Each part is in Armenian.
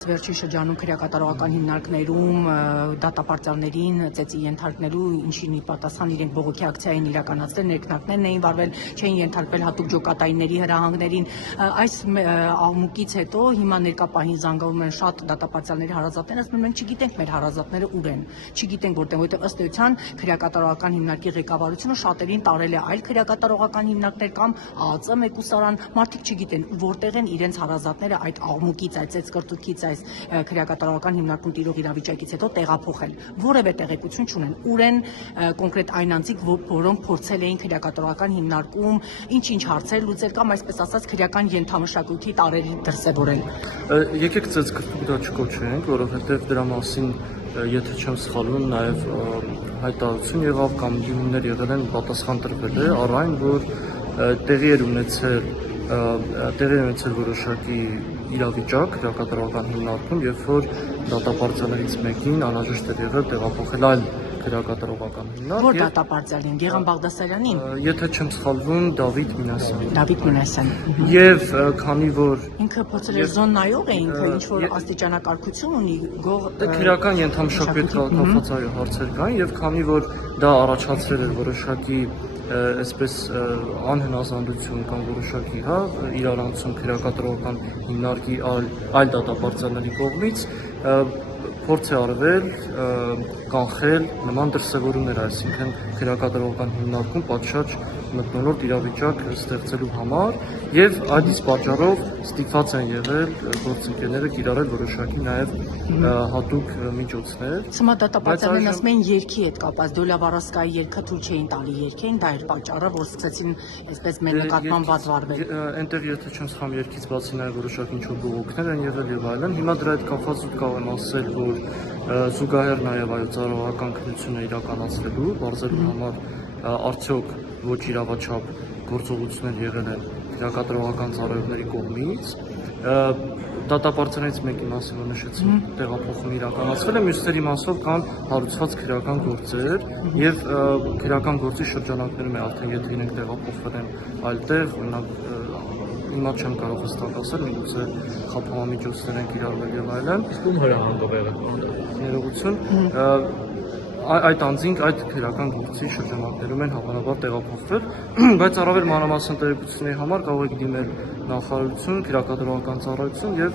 Վերջին շրջանում քրեակատարողական հիմնարկներում դատապարտյալներին ծեծի ենթարկնելու ինչին պատասխան իրենք բողոքի ակցիա են իրականացրել, ներքնակներն էին վարվել, չէին ենթարկվել հատուկ ջոկատայինների հրահանգներին։ Այս աղմուկից հետո հիմա ներկա պահին զանգվում են շատ դատապարտյալների հարազատներ, ասում են մենք չգիտենք մեր հարազատները ուր են, չգիտենք որտեղ, որտեղ ըստ էության քրեակատարողական հիմնարկի ղեկավարությունը շատերին տարել է այլ քրեակատարողական հիմնարկներ կամ ԱԱԾ մեկուսարան, մարդիկ չգիտեն որտեղ են իրենց հարազատները այդ աղմուկից, այդ ծեծկռտուքից, այս քրեակատարողական հիմնարկում տիրող իրավիճակից հետո տեղափոխել, որևէ տեղեկություն չունեն, ուր են կոնկրետ այն անձիկ, որոնք փորձել էին քրեակատարողական հիմնարկում ինչ-ինչ հարցեր լուծել կամ այսպես ասած քրեական ենթամշակույթի տարրերի դրսևորել։ Եկեք ծեծկռտուք դա չկոչենք, որովհետև դրա մասին, եթե չեմ սխալվում, նաև հայտարարություն եղավ կամ դիմումներ եղել են, պատասխան տրվել է առ այն, որ տեղի էր ունեցել որոշակի իրավիճակ քրեակատարողական հիմնարկում, երբ որ դատապարտյալներից մեկին անհրաժեշտ էր եղել տեղափոխել այլ քրեակատարողական հիմնարկ։ Որ դատապարտյալին, Գեղամ Բաղդասարյանին։ Եթե չեմ սխալվում, Դավիթ Մինասյանին։ Դավիթ Մինասյան։ Եվ քանի որ ինքը փորձել էր զոննայող է, ինքը ինչ որ աստիճանակարգություն ունի, քրեական ենթամշակույթ կապված հարցեր կային, եւ քանի որ դա առաջացրել էր որոշակի այսպես անհնազանդություն կամ որոշակի իրարանցում քրեակատարողական հիմնարկի այլ դատապարտյալների կողմից, փորձ է արվել կանխել նման դրսևորումներ, այսինքն քրեակատարողական հիմնարկում պատշաճ մթնոլորտ իրավիճակ ստեղծելու համար, եւ այդ իսկ պատճառով ստիպված են եղել գործընկերները կիրառել որոշակի նաեւ հատուկ միջոցներ։ Հիմա դատապարտյալներն ասում են երգի հետ կապված, Դոլա Վարասկայի երգը թույլ չէին տալի երգին, դա էր պատճառը, որ սկսեցին այսպես մեր նկատմամբ վատ վարվել։ Այնտեղ եթե չեմ սխալվում, երգից բացի նաեւ որոշակի ինչ-որ բողոքներ են եղել եւ այլն։ Հիմա դրա հետ կապված կարող եմ ասել, որ զուգահեռ նաեւ այո ծառայական քննությունը իրականացվելու, բարձելու համար արդյոք ոչ իրավաչափ գործողություններ եղել են քրեակատարողական ծառայողների կողմից։ Դատապարտյալներից մեկի մասին որ նշեցի, տեղափոխում իրականացվել է, մյուսների մասով կան հարուցված քրեական գործեր եւ քրեական գործի շրջանակներում է արդեն եթե իրենք տեղափոխվել են այլտեղ, օրինակ հիմա չեմ կարող հստակ ասել, միգուցե խափանամիջոցներ են կիրառվել եւ այլն։ Իսկ ում հրահանգով եղել։ Ներողություն, այդ անձինք այդ քրեական գործի շրջանակներում են հավանաբար տեղափոխվել, բայց առավել մանրամասն տեղեկությունների համար կարող եք դիմել նախարարություն, քրեակատարողական ծառայություն եւ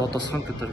պատասխան կտրել։